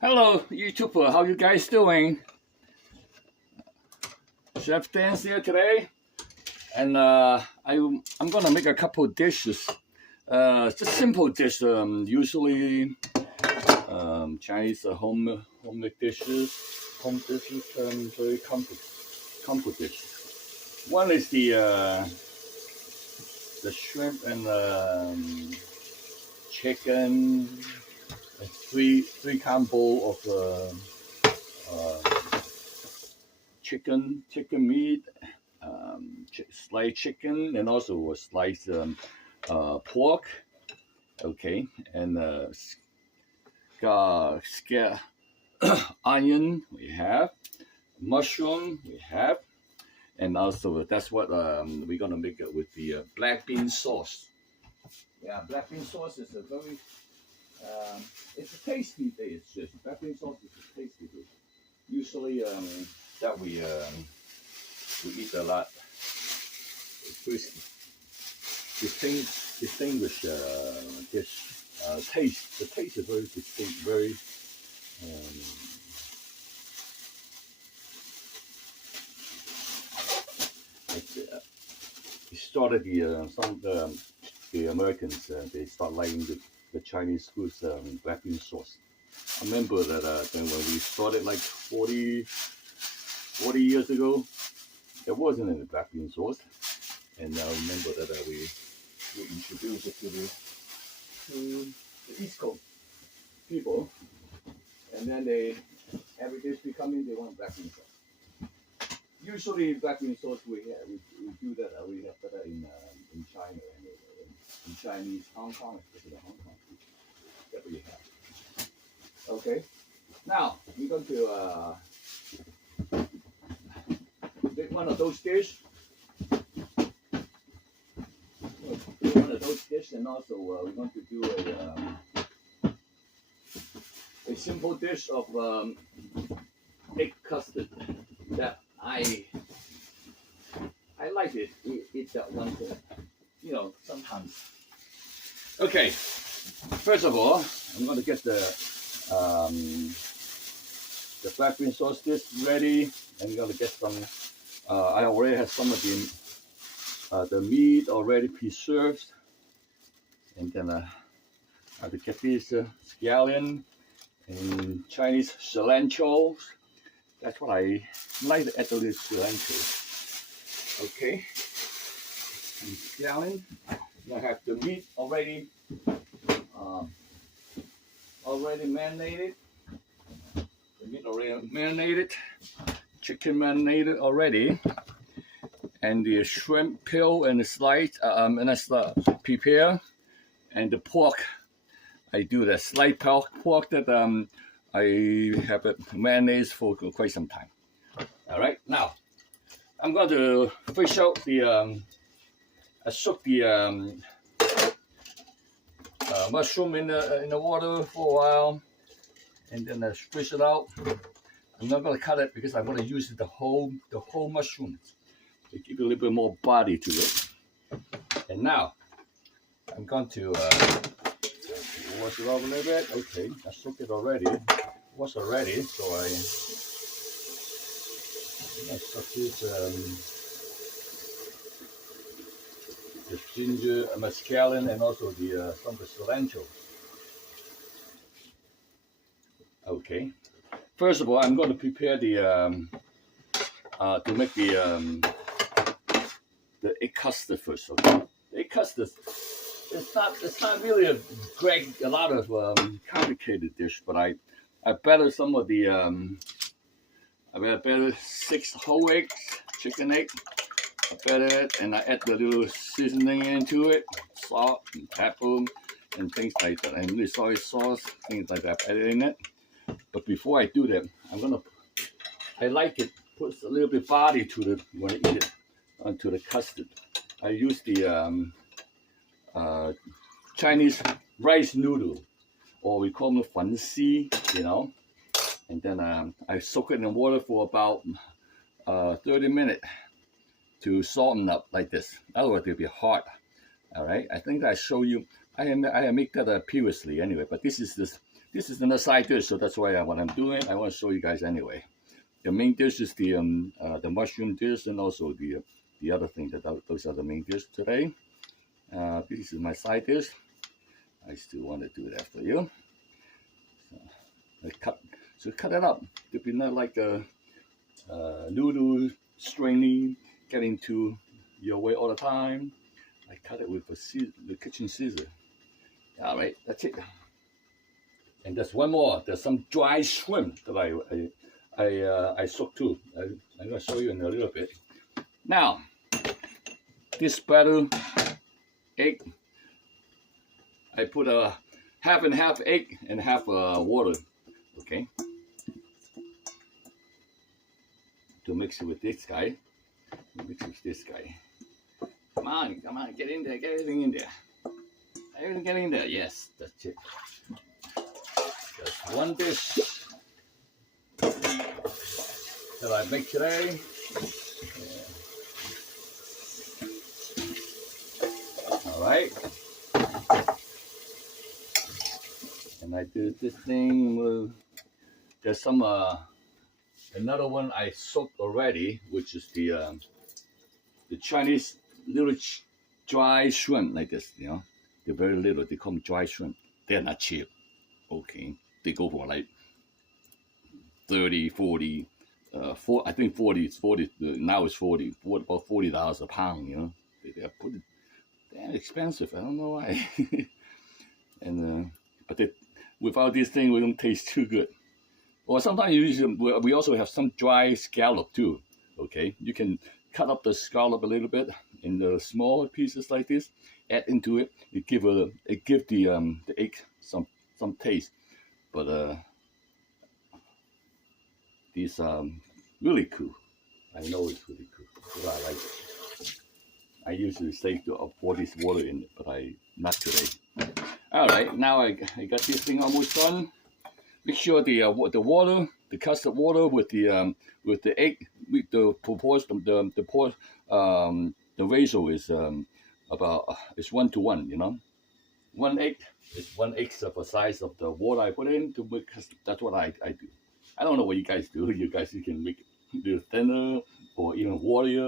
Hello, YouTuber. How you guys doing? Chef Dan's here today, and I'm gonna make a couple of dishes. Just simple dish. Usually Chinese homemade dishes, very comfort dish. One is the shrimp and chicken. A three-count bowl of chicken meat, sliced chicken, and also a sliced pork. Okay, and onion we have, mushroom we have, and also that's what we're gonna make it with the black bean sauce. Yeah, black bean sauce is a very it's a tasty dish. Black bean sauce is a tasty dish. Usually that we eat a lot. It's distinguished dish. Taste. The taste is very distinct. Very. It started the Americans. They start liking the Chinese food's black bean sauce. I remember that when we started like 40 years ago, there wasn't any black bean sauce, and I remember that we introduced it to the East Coast people, and then every dish becoming they want black bean sauce. Usually black bean sauce we do that we have that in China and in Chinese Hong Kong, especially Hong Kong that we have. Okay, now we're going to make one of those dishes. And also we're going to do a simple dish of egg custard that I like it. Eat that one, sometimes. Okay, first of all, I'm going to get the black bean sauce dish ready. I'm going to get some. I already have some of the meat already preserved, and then I have to get this scallion and Chinese cilantro. That's what I like to add to this cilantro. Okay, and scallion. I have the meat already marinated. The meat already marinated. Chicken marinated already. And the shrimp peel and the slice, and that's prepare. And the pork, I do the sliced pork that I have it marinated for quite some time. All right, now I'm going to fish out the. I soak the mushroom in the water for a while, and then I fish it out. I'm not going to cut it because I'm going to use the whole mushroom to give a little bit more body to it. And now I'm going to wash it off a little bit. Okay, I soaked it already. Washed already, so I soak this. The ginger, scallion, and also the some of the cilantro. Okay. First of all, I'm going to prepare the to make the egg custard first. Okay. The egg custard. It's not really a lot of complicated dish, but I batter some of the I batter 6 whole eggs, chicken egg. I batter it, and I add the little seasoning into it, salt and pepper and things like that, and the soy sauce, things like that, add it in it. But before I do that, I like it, puts a little bit body to it when I eat it, onto the custard. I use the Chinese rice noodle, or we call them fan xi, and then I soak it in water for about 30 minutes. To soften up like this. Otherwise, it'll be hard. All right. I think I show you. I make that previously anyway. But this is this is another side dish, so that's why what I'm doing. I want to show you guys anyway. The main dish is the mushroom dish, and also the other thing those are the main dish today. This is my side dish. I still want to do that for you. So cut it up to be not like a noodle stringy getting to your way all the time. I cut it with the kitchen scissor. All right, that's it. And there's one more. There's some dry shrimp that I soaked too. I'm gonna show you in a little bit. Now, this batter egg, I put a half and half egg and half water. Okay. To mix it with this guy. Mix it with this guy. Come on, get in there, get everything in there. Everything get in there, yes, that's it. Just one dish that I make today. All right. And I do this thing. There's some another one I soaked already, which is the Chinese little dry shrimp like this, you know. They're very little. They call them dry shrimp. They're not cheap. Okay. They go for like 30, 40, I think 40, it's 40, now it's 40, about $40 a pound, you know. They're pretty damn expensive. I don't know why. And but without this thing, we don't taste too good. Or sometimes we also have some dry scallop too. Okay, you can cut up the scallop a little bit in the small pieces like this. Add into it. It give the egg some taste. But these are really cool. I know it's really cool. But I like it. I usually save to pour this water in it, but not today. All right, now I got this thing almost done. Make sure the water, the custard water with the egg, with the proportion, the ratio is about it's 1 to 1. You know, 1 egg is 1 egg of the size of the water I put in to make. That's what I do. I don't know what you guys do. You can make it thinner or even watery.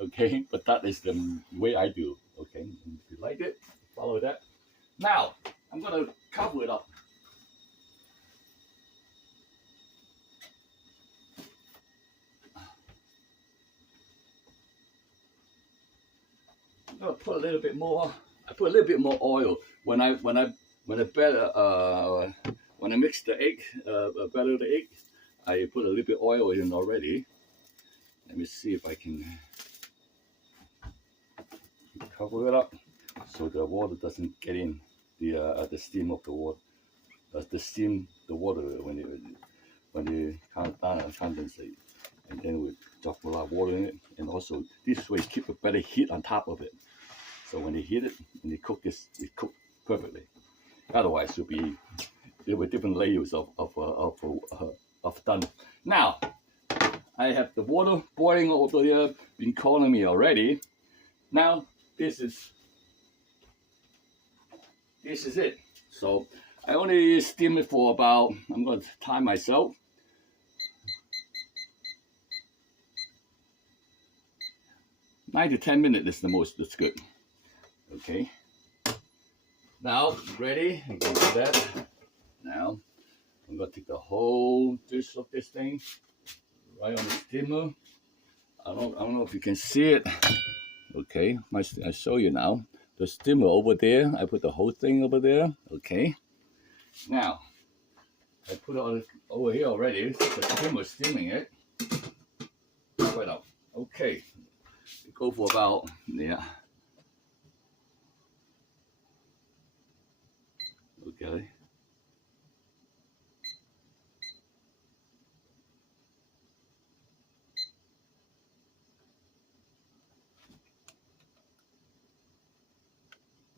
Okay, but that is the way I do. Okay, and if you like it, follow that. Now I'm gonna cover it up. I'm gonna put a little bit more. I put a little bit more oil when I mix the egg, batter the egg. I put a little bit oil in already. Let me see if I can cover it up so the water doesn't get in the steam of the water. The water when you condensate, and then we drop a lot of water in it, and also this way keep a better heat on top of it. So when you heat it and you cook this, it cook perfectly. Otherwise, there will be different layers of done. Now I have the water boiling over here, been calling me already. Now this is it. So I only steam it for about, I'm going to time myself. Nine to 10 minutes is the most. That's good. Okay. Now ready. I'm going to do that. Now I'm going to take the whole dish of this thing right on the steamer. I don't know if you can see it. Okay, I'll show you now. The steamer over there, I put the whole thing over there. Okay. Now, I put it over here already. The steamer steaming it. Right up. Okay. Go for about, yeah. Okay.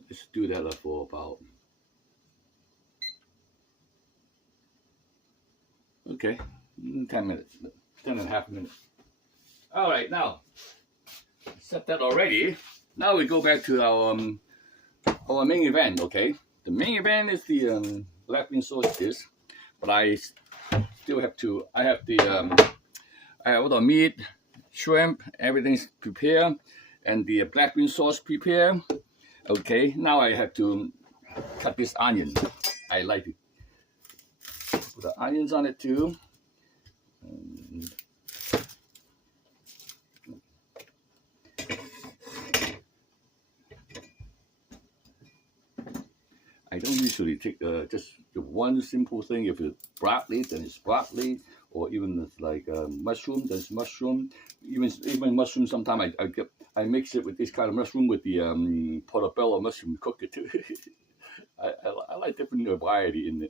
Let's do that for about, okay, 10 minutes, 10.5 minutes. All right, now, set that already. Now we go back to our main event, okay? the main event is the black bean sauce dish, but I still have to. I have all the meat, shrimp, everything's prepared, and the black bean sauce prepared. Okay, now I have to cut this onion. I like to put the onions on it too. I don't usually take just the one simple thing. If it's broccoli, then it's broccoli, or even it's like mushroom, then it's mushroom. Even mushroom, sometimes I mix it with this kind of mushroom with the portobello mushroom, cook it too. I like different variety in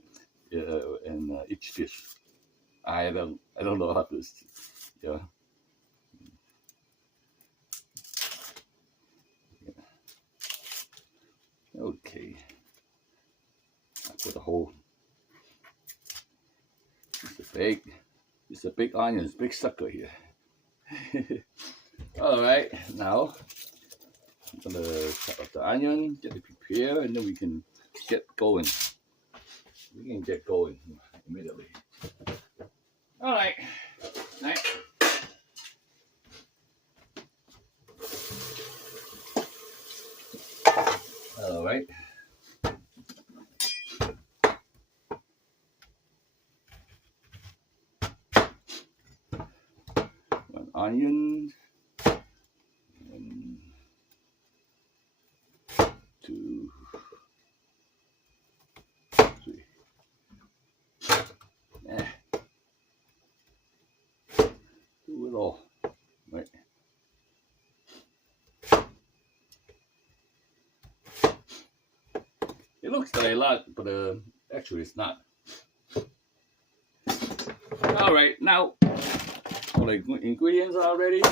each dish. I don't know how to, yeah. Okay. Put the whole. It's a big onion, it's a big sucker here. All right, now I'm gonna cut up the onion, get it prepared, and then we can get going. We can get going immediately. All right, next. All right. Onion, 1, 2, 3. Do it all, right? It looks like a lot, but actually it's not. All right, now. All the ingredients are ready.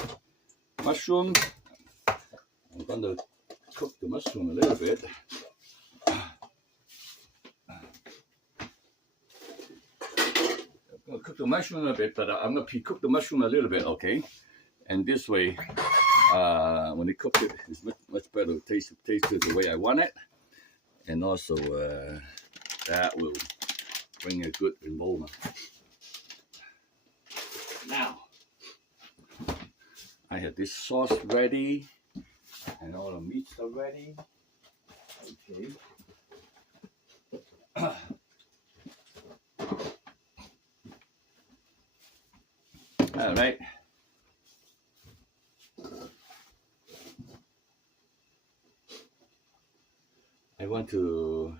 Mushroom. I'm going to cook the mushroom a little bit. I'm going to cook the mushroom a bit, but I'm going to pre-cook the mushroom a little bit, okay? And this way, when you cook it, it's much better to taste it the way I want it. And also, that will bring a good aroma. Now, I have this sauce ready, and all the meats are ready. Okay. All right. I want to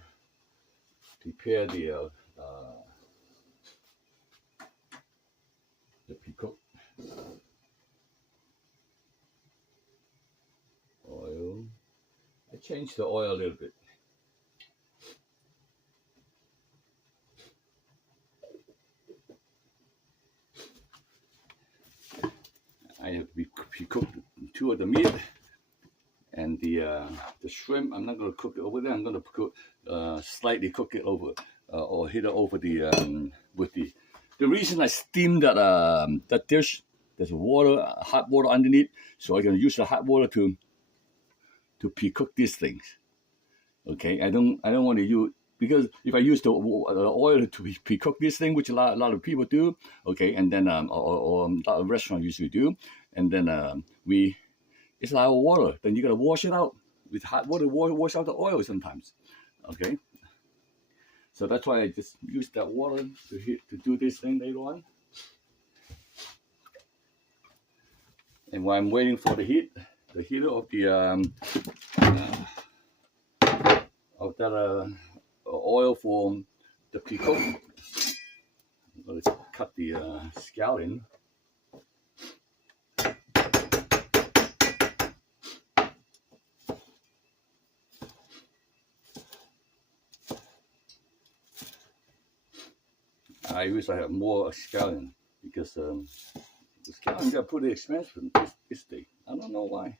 prepare the pre-cook oil. I changed the oil a little bit. I have pre-cooked 2 of the meat and the shrimp. I'm not going to cook it over there. I'm going to slightly cook it over or hit it over the with the. The reason I steamed that dish, there's water, hot water underneath, so I can use the hot water to pre-cook these things. Okay, I don't want to use, because if I use the oil to pre-cook this thing, which a lot of people do, okay, and then or a lot of restaurants usually do, and then it's like water. Then you gotta wash it out with hot water. Wash out the oil sometimes, okay. So that's why I just use that water to do this thing later on. And while I'm waiting for the heat of the oil for the pre-cook, I'm going to cut the scallion. I wish I had more scallion, because the scallion got pretty expensive this day. I don't know why.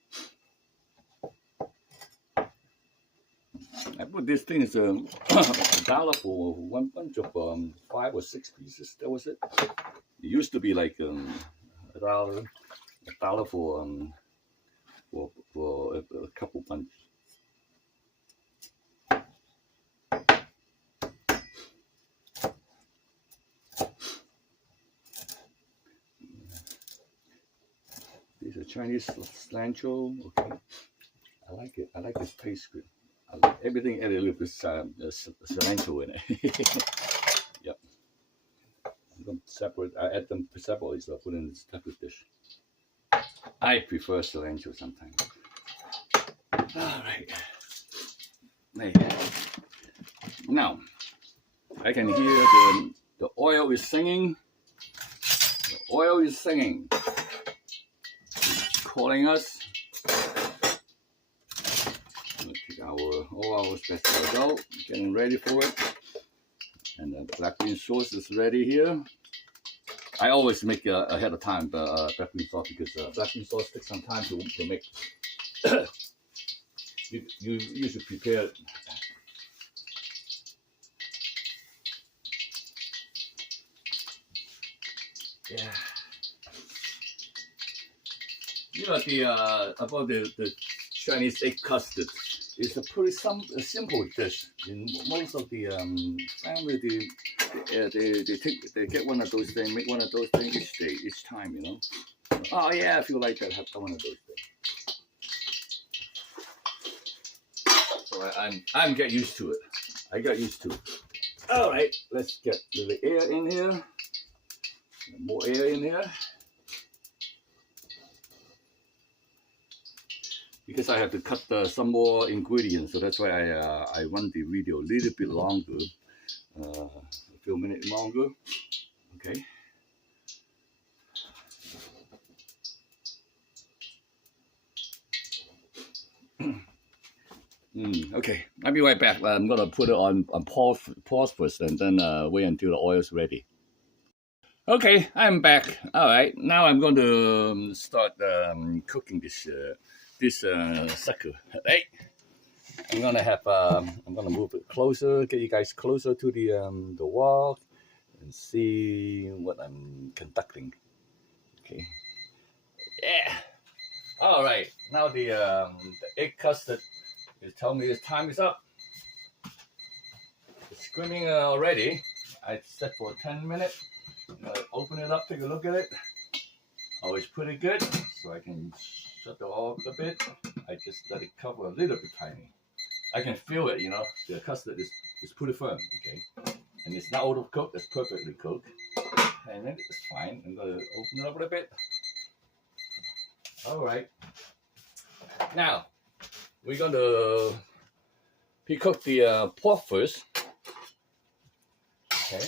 I put this thing as $1 for one bunch of 5 or 6 pieces. That was it. It used to be like $1 for a couple bunches. Chinese cilantro. Okay, I like it. I like this taste good. I like everything added a little bit cilantro in it. Yep. I'm gonna separate. I add them separately, so I put in this separate dish. I prefer cilantro sometimes. All right. Hey. Now I can hear the oil is singing. The oil is singing. It's calling us. Take all our vegetables out, getting ready for it. And the black bean sauce is ready here. I always make ahead of time the black bean sauce because black bean sauce takes some time to make. you should prepare it. Yeah. You know about the Chinese egg custard. It's a pretty simple dish. In most of the family, they get one of those things, make one of those things each time, you know. Oh yeah, if you like that, have one of those things. So I'm get used to it. I got used to it. All right, let's get a little air in here. More air in here. Because I have to cut some more ingredients, so that's why I run the video a little bit longer, a few minutes longer. Okay. Okay, I'll be right back. I'm gonna put it on pause first, and then wait until the oil's ready. Okay, I'm back. All right, now I'm going to start cooking this sucker. Hey, I'm gonna move it closer, get you guys closer to the wall, and see what I'm conducting. Okay. Yeah. All right. Now the egg custard is telling me the time is up. It's screaming already. I set for 10 minutes. Open it up, take a look at it. Oh, it's pretty good. So I can shut it off a bit. I just let it cover a little bit tiny. I can feel it, you know. The custard is pretty firm, okay? And it's not overcooked, it's perfectly cooked. And then it's fine. I'm gonna open it up a little bit. All right. Now, we're gonna pre-cook the pork first. Okay.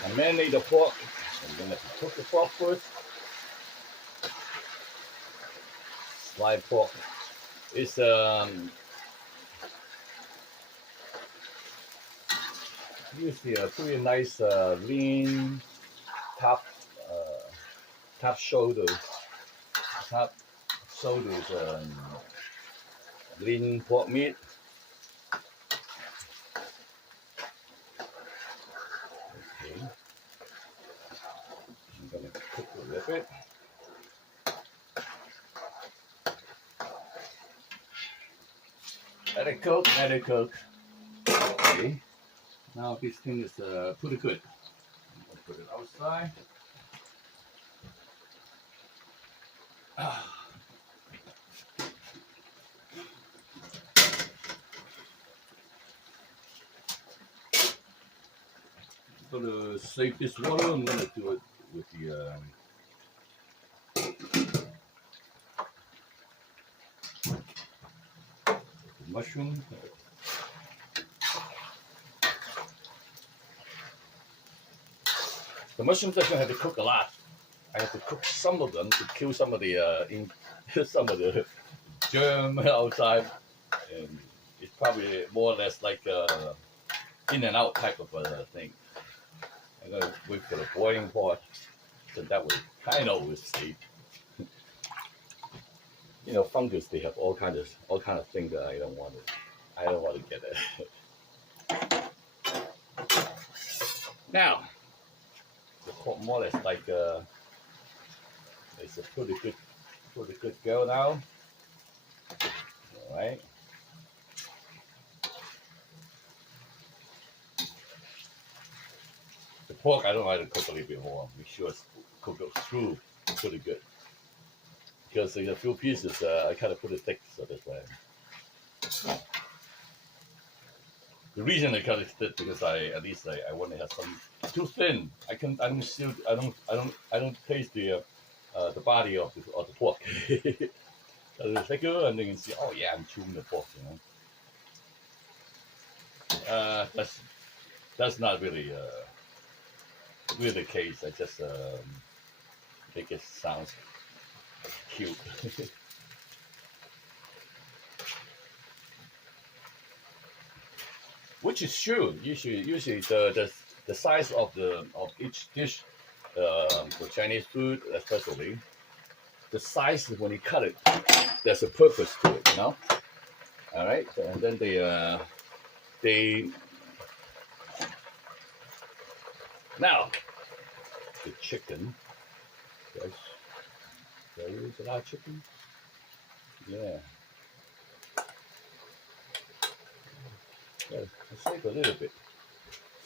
I marinate the pork. I'm gonna cook the pork first. Live pork. It's usually a pretty nice lean top shoulder. Top shoulder is lean pork meat. I'm gonna cook a little bit. Let it cook, let it cook. Okay. Now this thing is pretty good. I'm gonna put it outside. I'm gonna save this water. I'm gonna do it with the mushroom. The mushrooms are gonna have to cook a lot. I have to cook some of them to kill some of the some of the germ outside, and it's probably more or less like in and out type of thing. I'm gonna wait for the boiling part, so that way kind of will stay. You know, fungus, they have all kind of things that I don't want to get it. Now, the pork more or less like it's a pretty good go now. All right. The pork I don't like to cook a little bit more. Make sure it's cooked through pretty good. Because in a few pieces, I kind of put it thick, so that's why. The reason I cut it thick because I want to have some too thin. I don't taste the body of the pork. It's thicker, and you can see, oh yeah, I'm chewing the pork. That's not really the case. I just make it sound cute. Which is true. Usually the size of each dish, for Chinese food especially, the size when you cut it, there's a purpose to it, All right, and then now the chicken. There is a lot of chicken. Yeah. Save a little bit.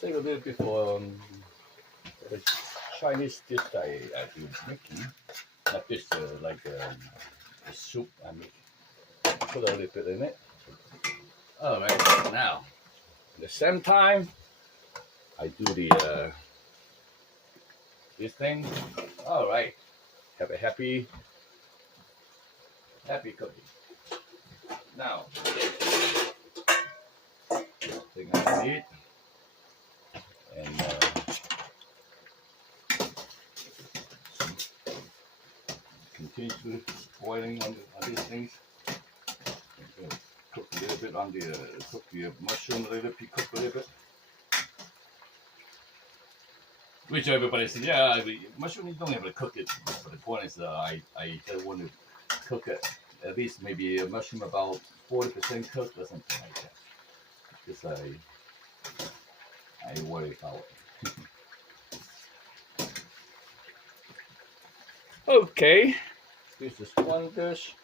Save a little bit for the Chinese dish I do making. Not this like the soup I make. Put a little bit in it. All right. Now, at the same time, I do the this thing. All right. Have a happy cooking. Now, thing I need, and continuously boiling on these things. Cook a little bit on cook the mushroom a little bit, cook a little bit. Which everybody says, yeah, mushroom you don't have to cook it. But the point is, I just want to cook it at least maybe a mushroom about 40% cooked or something like that. Because I worry about it. Okay, this is one dish.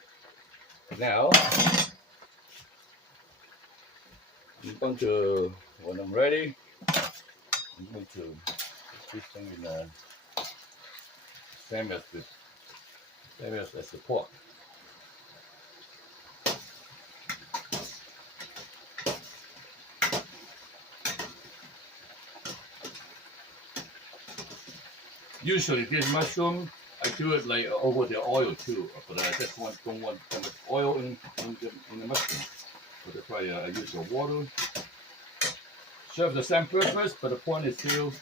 Now, when I'm ready, I'm going to put this thing in the same as the pork. Usually this mushroom, I do it like over the oil too, but I just don't want too much oil in the mushroom. So that's why I use the water. Serve the same purpose, but the point is still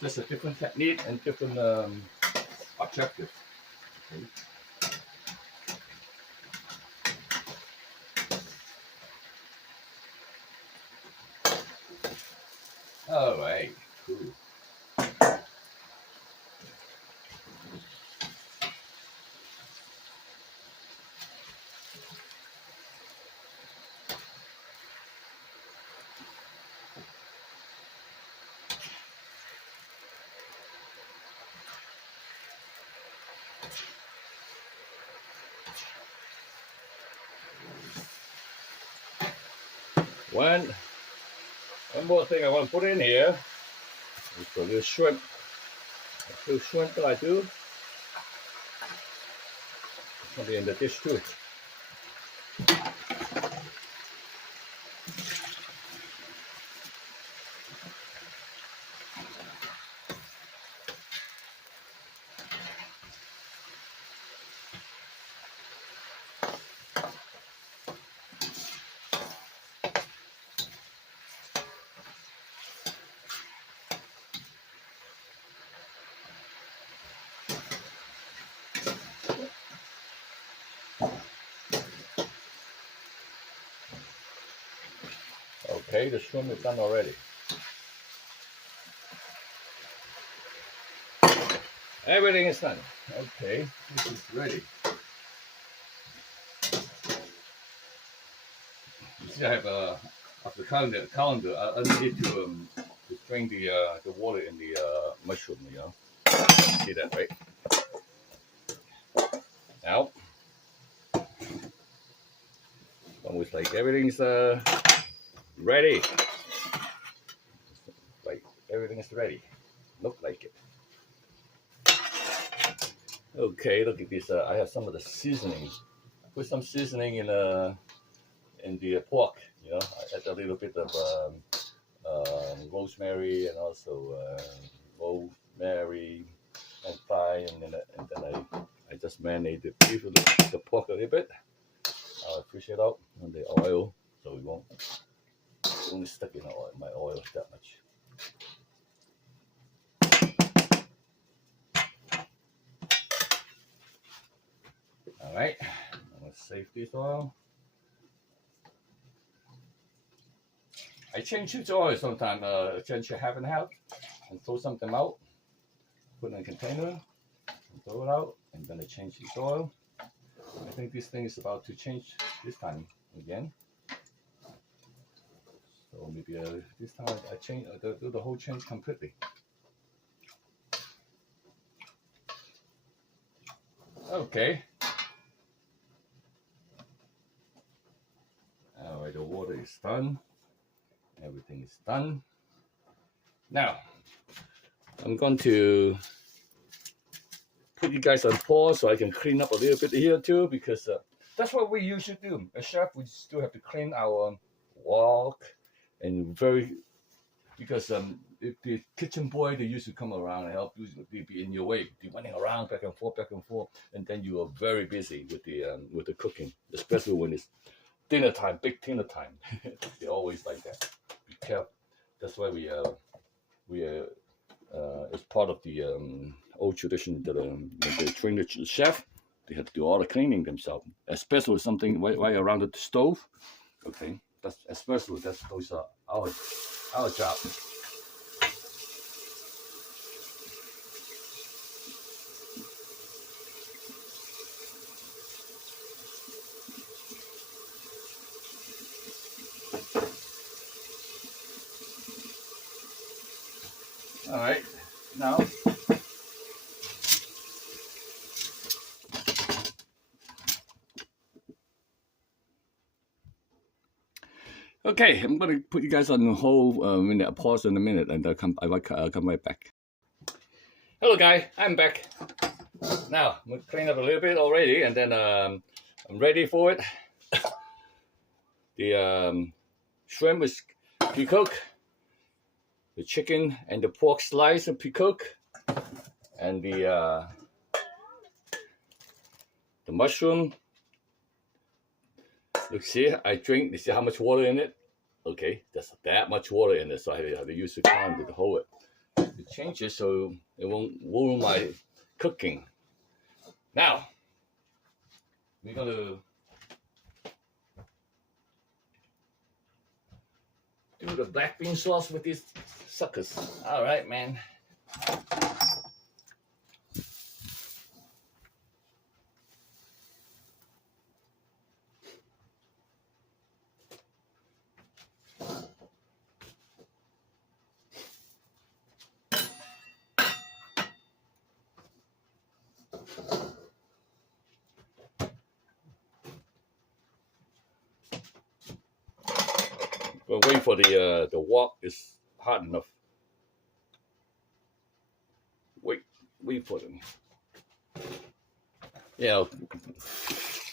just a different technique and different objective. Okay. All right, cool. One more thing I want to put in here is the little shrimp. A few shrimp that I do. It's going to be in the dish too. Okay, the shrimp is done already. Everything is done. Okay, this is ready. see, I have of the calendar. I need to strain the water in the mushroom. You know, see that, right? Now, almost like everything's ready. Like everything is ready. Look like it. Okay, look at this. I have some of the seasoning. Put some seasoning in the pork. You know, I add a little bit of rosemary and also rosemary and thyme, and then I just marinate the pork a little bit. I'll fish it out on the oil, so it won't stick in my oil that much. All right, I'm gonna save this oil. I change this oil sometimes. Change it half and half, and throw something out. Put it in a container, and throw it out, and then I change this oil. I think this thing is about to change this time again. So maybe this time I change do the whole change completely. Okay. All right, the water is done. Everything is done. Now, I'm going to put you guys on pause so I can clean up a little bit here too, because that's what we usually do. As chef, we still have to clean our wok, and because if the kitchen boy, they used to come around and help you, they be in your way, be running around back and forth, and then you are very busy with the cooking, especially when it's dinner time, big dinner time. They're always like that. Be careful. That's why it's part of the old tradition that when they train the chef, they have to do all the cleaning themselves, especially something right around the stove. Okay, those are our job. All right, now okay, I'm gonna put you guys on hold minute, pause in a minute, and I'll come right back. Hello, guys, I'm back. Now I'm gonna clean up a little bit already, and then I'm ready for it. The shrimp is pre-cooked. The chicken and the pork slice are pre-cooked, and the mushroom. Look, see, you see how much water in it? Okay, there's that much water in it, so I have to use the time to hold it. To change it so it won't ruin my cooking. Now, we're gonna do the black bean sauce with these suckers. All right, man. We'll wait for the wok is hot enough. Wait for them. Yeah,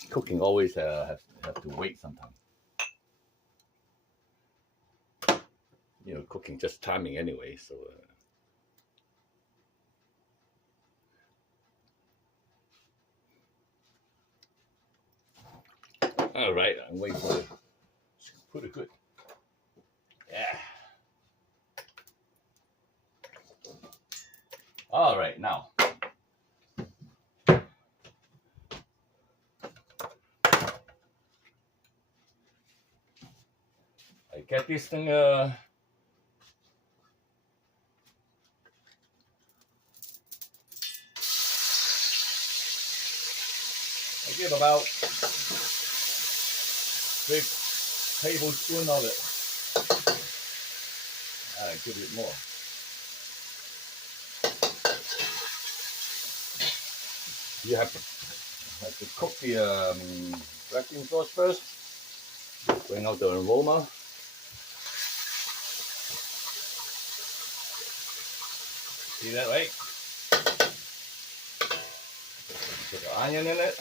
cooking always have to wait sometimes. You know, cooking just timing anyway. So. All right, I'm waiting for it. Pretty good. Yeah. All right, now. I get this thing I give about tablespoon of it. A little bit more. You have to cook the black bean sauce first. Bring out the aroma. See that, right? Put the onion in it.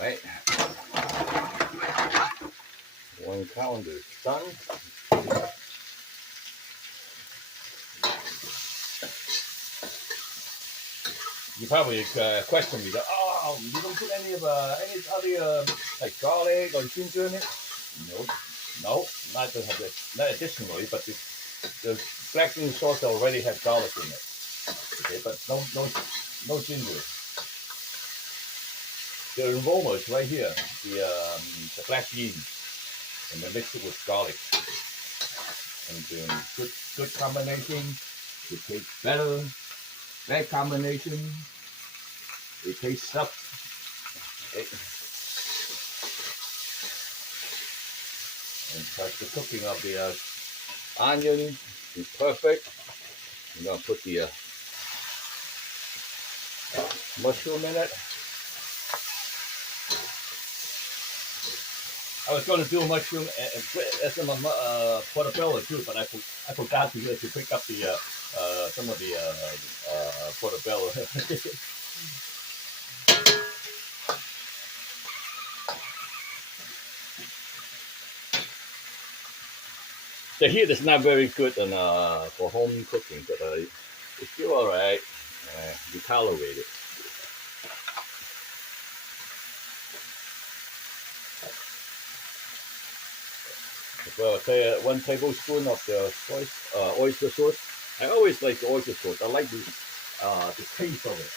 Right. One calendar is done. You probably question me that, oh, you don't put any other like garlic or ginger in it? No, not additionally, but the black bean sauce already has garlic in it. Okay, but no ginger. The aroma is right here. The black beans, and then mix it with garlic, and good combination. It tastes better. Bad combination. It tastes up. And start the cooking of the onion is perfect. I'm gonna put the mushroom in it. I was going to do a mushroom as a portobello too, but I forgot to pick up the some of the portobello. The heat is not very good for home cooking, but it's still alright. You tolerate it. Well, say 1 tablespoon of the oyster sauce. I always like the oyster sauce. I like the taste of it.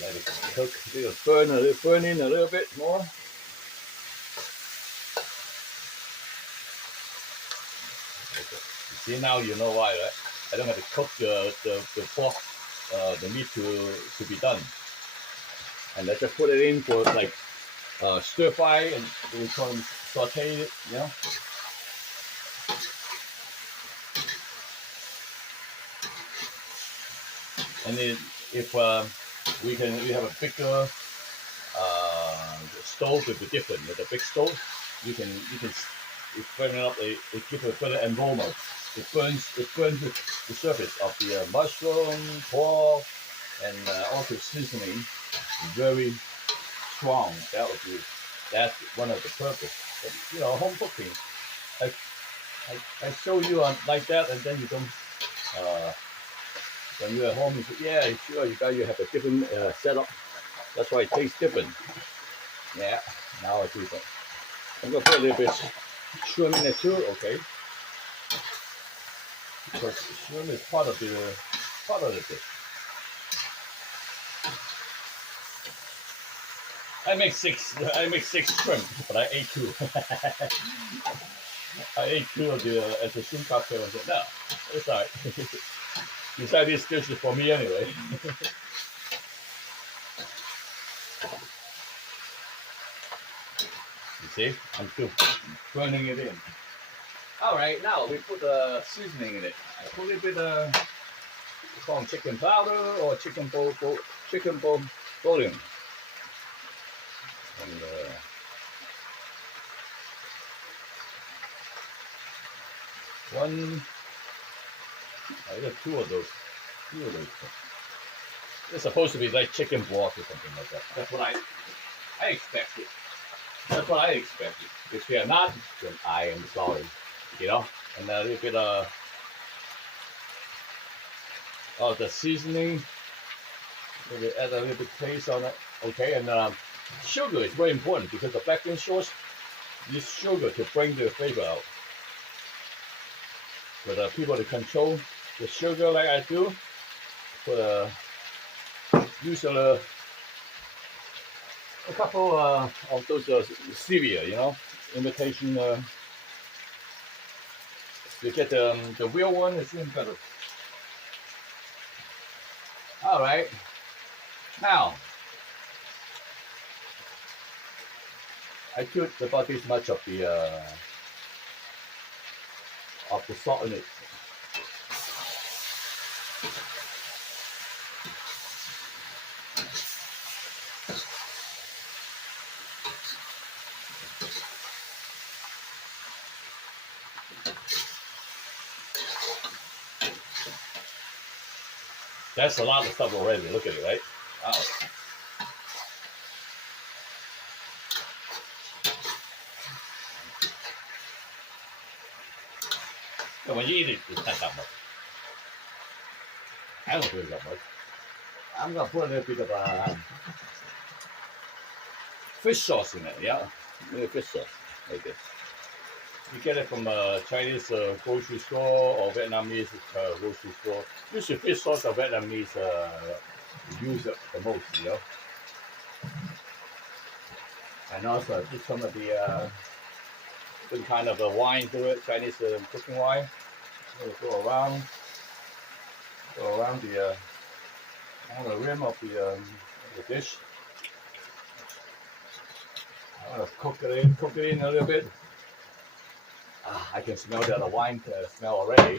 Let it cook. It'll burn in a little bit more. See, now you know why, right? I don't have to cook the pork, the meat to be done. And I just put it in for like stir fry, and we call them saute it, you know. And then if we have a bigger stove with the different, with a big stove, you can burn it up. It gives a better aroma. It burns the surface of the mushroom, pork, and also seasoning very strong. That's one of the purpose. But, you know, home cooking. I show you like that, and then you don't. When you're at home, you say, yeah, sure, you have a different setup. That's why it tastes different. Yeah, now I do that. I'm gonna put a little bit shrimp in it too, okay? Because shrimp is part of the dish. I make six shrimp, but I ate 2. I ate 2 of the as a shrimp cocktail and said, no, it's alright. Besides, this dish is for me anyway. You see, I'm still burning it in. Alright, now we put the seasoning in it. I put a little bit of chicken powder or chicken bouillon. And I got 2 of those. It's supposed to be like chicken broth or something like that. That's what I expected. That's what I expected. If they are not, then I am sorry. You know, and a little bit of the seasoning. Maybe add a little bit taste on it. Okay, and Sugar is very important because the black bean sauce use sugar to bring the flavor out. For the people to control the sugar like I do, use a couple of those stevia, you know, imitation. You get the real one, it's even better. All right, now I put about this much of the salt in it. That's a lot of stuff already. Look at it, right? Wow. And when you eat it, it's not that much. I don't put it that much. I'm gonna put a little bit of fish sauce in it. Yeah, a little fish sauce like this. You get it from a Chinese grocery store or Vietnamese grocery store. Usually fish sauce or Vietnamese use it the most, you know. And also put some of the some kind of a wine to it, Chinese cooking wine. Go around the on the rim of the dish. I'm gonna cook it in a little bit. I can smell the wine smell already.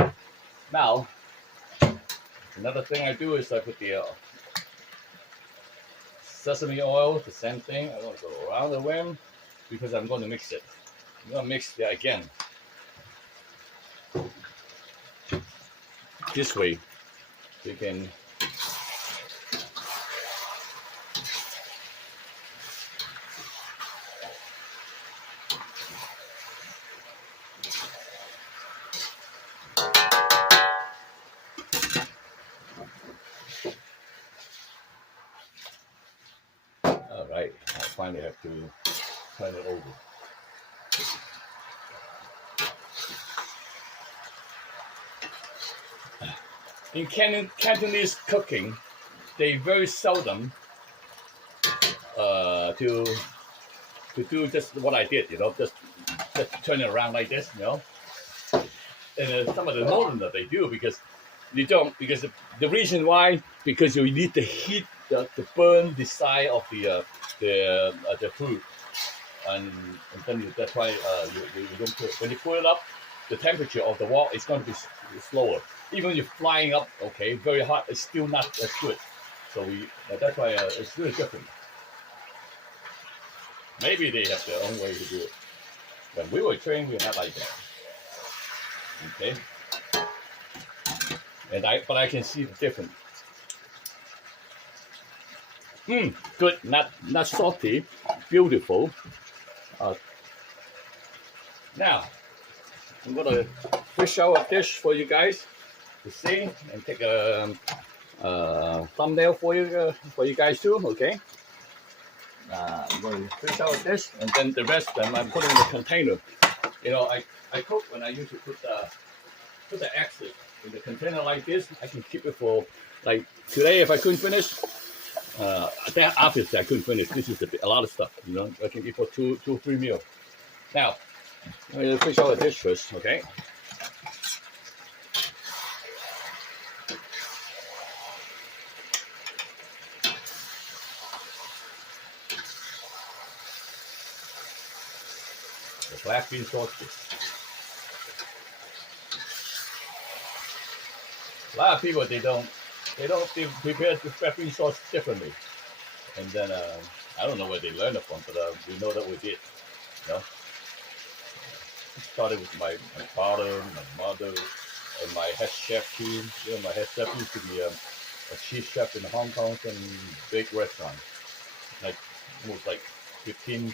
Now, another thing I do is I put the sesame oil, the same thing. I'm going to go around the rim because I'm going to mix it. I'm going to mix it again. This way, you can Alright, I finally have to turn it over. In Cantonese cooking, they very seldom to do just what I did, you know, just turn it around like this, you know. And some of the northern that they do because you don't, because the reason why, because you need the heat to burn the side of the food, and then that's why you don't put it. When you put it up, the temperature of the wok is going to be slower. Even if you're flying up, okay, very hot, it's still not as good. So that's why it's really different. Maybe they have their own way to do it. When we were trained, we're not like that. Okay. But I can see the difference. Good, not salty, beautiful. Now, I'm gonna fish out a dish for you guys to see and take a thumbnail for you guys too. Okay. I'm going to fish out a dish, and then the rest of them I'm putting in the container. You know, I cook when I usually put the eggs in the container like this. I can keep it for like today if I couldn't finish. Then obviously I couldn't finish. This is a lot of stuff, you know. I can eat for two, 3 meals. Now, I'm gonna fish out the dish first, okay? The black bean sauce. A lot of people they prepare the black bean sauce differently, and then I don't know where they learned it from, but we know that we did. You know, it started with my father, my mother, and my head chef too. You know, my head chef used to be a chief chef in Hong Kong and big restaurant, like almost like 15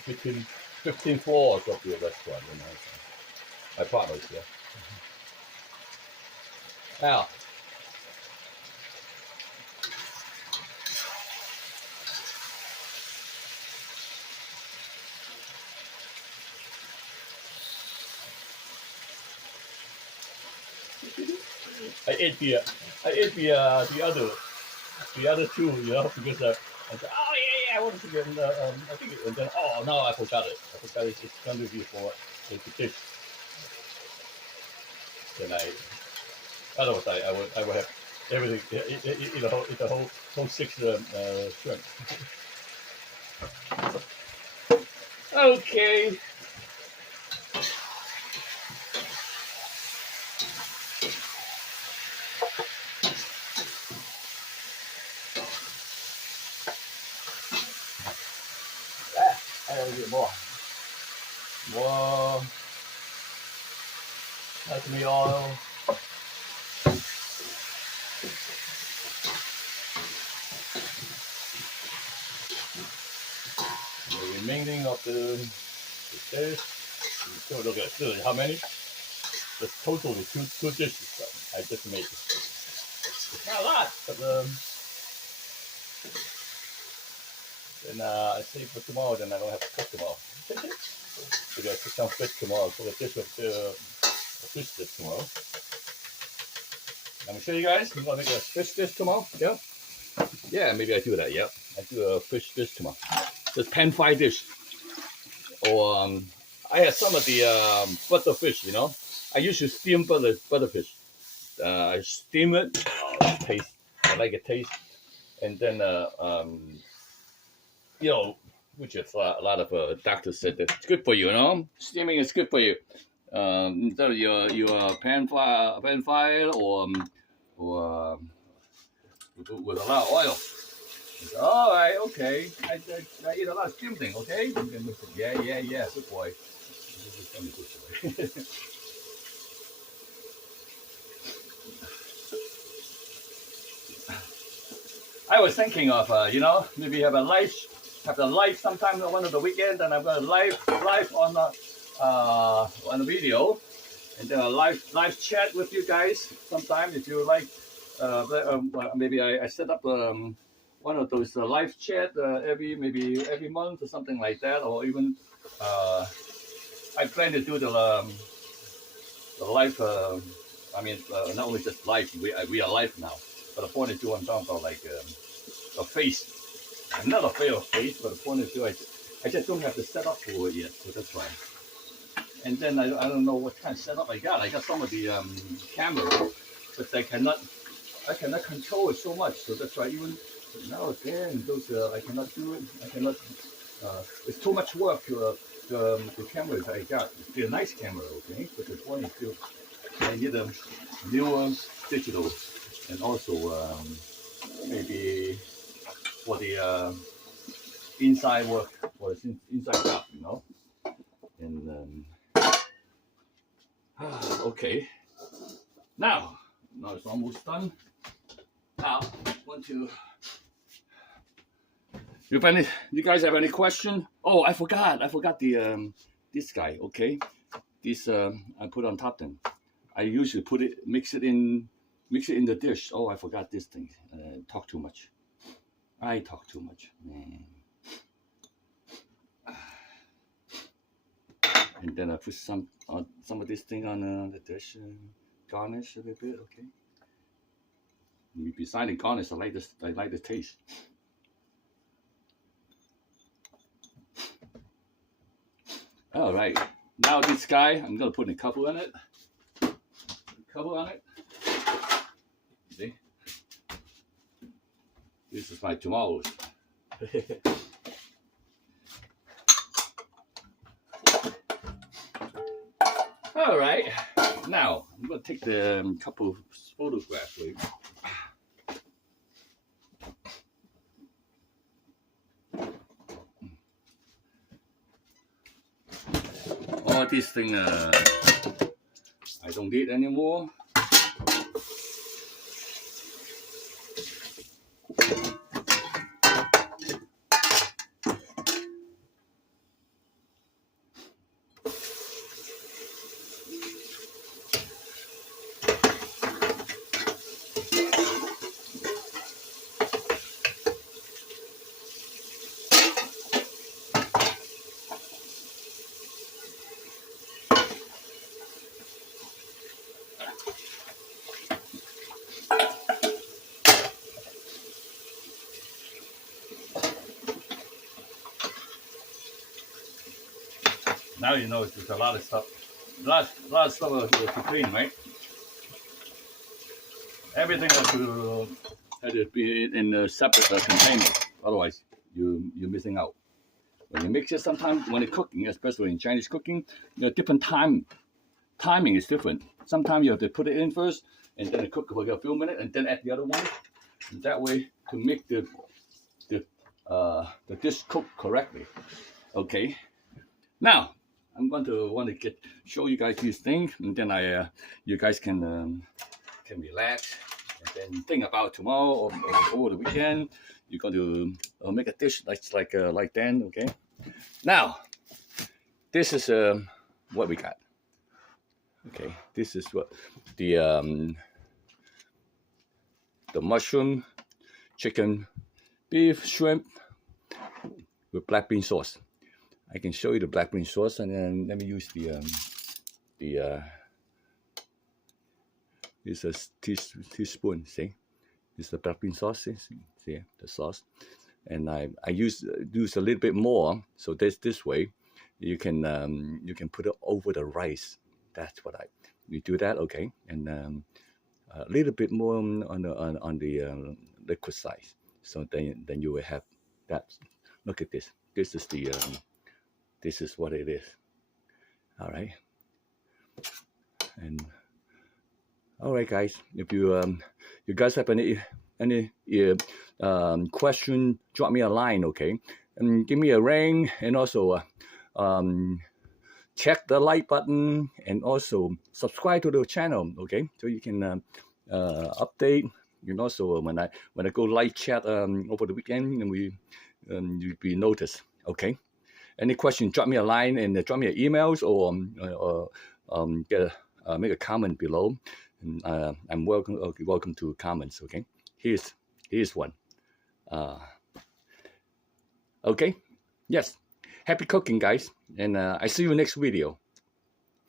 floors of the restaurant. You know, my partner's here. Now. I ate the other two, you know, because I said, oh yeah, I want to get I think, and then no, I forgot it. I forgot it's going to be for the dish. Then otherwise I would have everything, eat the whole 6 shrimp. Okay. I will get more. Sesame oil. The remaining of the dish. So look at how many? The total is two dishes I just made. It's not a lot, but then I save for tomorrow. Then I don't have to cook tomorrow. Maybe I cook some fish tomorrow for the dish of the fish dish tomorrow. I'm gonna show you guys. I'm gonna make a fish dish tomorrow. Yeah, maybe I do that. Yeah, I do a fish dish tomorrow. Just pan fried dish. Or I had some of the butterfish. You know, I usually steam butterfish. I steam it. Taste. I like it taste. And then you know, which is a lot of doctors said that it's good for you. You know, steaming is good for you. Instead of your pan fry or with a lot of oil. All right, okay. I eat a lot of steam thing. Okay. Yeah. Good boy. Good boy. I was thinking of you know, maybe have the live sometime on one of the weekend, and I've got a live on the video, and then a live chat with you guys sometime if you like. Maybe I set up one of those live chat every month or something like that, or even I plan to do the live. I mean, not only just live, we are live now, but the point is to I'm talking about like a face. I'm not afraid of face, but the point is to I just don't have the setup for it yet, so that's why. And then I don't know what kind of setup I got. I got some of the camera, but I cannot control it so much. So that's why even now again, those I cannot do it. I cannot. It's too much work to the cameras I got. It's a nice camera, okay, but the point is still I need a newer digital, and also maybe for the inside work, for the inside job, you know. And okay, now it's almost done. Now, you guys have any question? Oh, I forgot the this guy. Okay, this I put on top then. I usually mix it in the dish. Oh, I forgot this thing. Talk too much. I talk too much, man. And then I put some of this thing on the dish, garnish a little bit. Okay. Besides the garnish, I like the taste. All right. Now this guy, I'm gonna put a cover on it. See? This is my tomatoes. All right. Now I'm gonna take the couple of photographs for you. All this thing I don't need anymore. Now you know there's a lot of stuff, lot of stuff to clean, right? Everything has to be in a separate container. Otherwise, you're missing out. When you mix it, sometimes when you're cooking, especially in Chinese cooking, different timing is different. Sometimes you have to put it in first, and then cook for a few minutes, and then add the other one. And that way, to make the dish cook correctly. Okay. Now I'm want to show you guys these things, and then you guys can relax and then think about tomorrow or over the weekend. You're going to make a dish that's like that. Okay. Now this is what we got. Okay, this is what the mushroom, chicken, beef, shrimp with black bean sauce. I can show you the black bean sauce, and then let me use this is a teaspoon. See, this is the black bean sauce. See the sauce, and I use a little bit more. So this way, you can put it over the rice. That's what you do that, okay, and a little bit more on the liquid side. So then you will have that. Look at this. This is what it is. All right. And all right, guys. If you guys have any question, drop me a line, okay, and give me a ring, and also check the like button, and also subscribe to the channel, okay, so you can update. And also when I go live chat over the weekend, and you'll be noticed, okay. Any question, drop me a line, and drop me an emails, or make a comment below. And I'm welcome to comments, okay. Here's one. Okay, yes, happy cooking, guys, and I see you next video.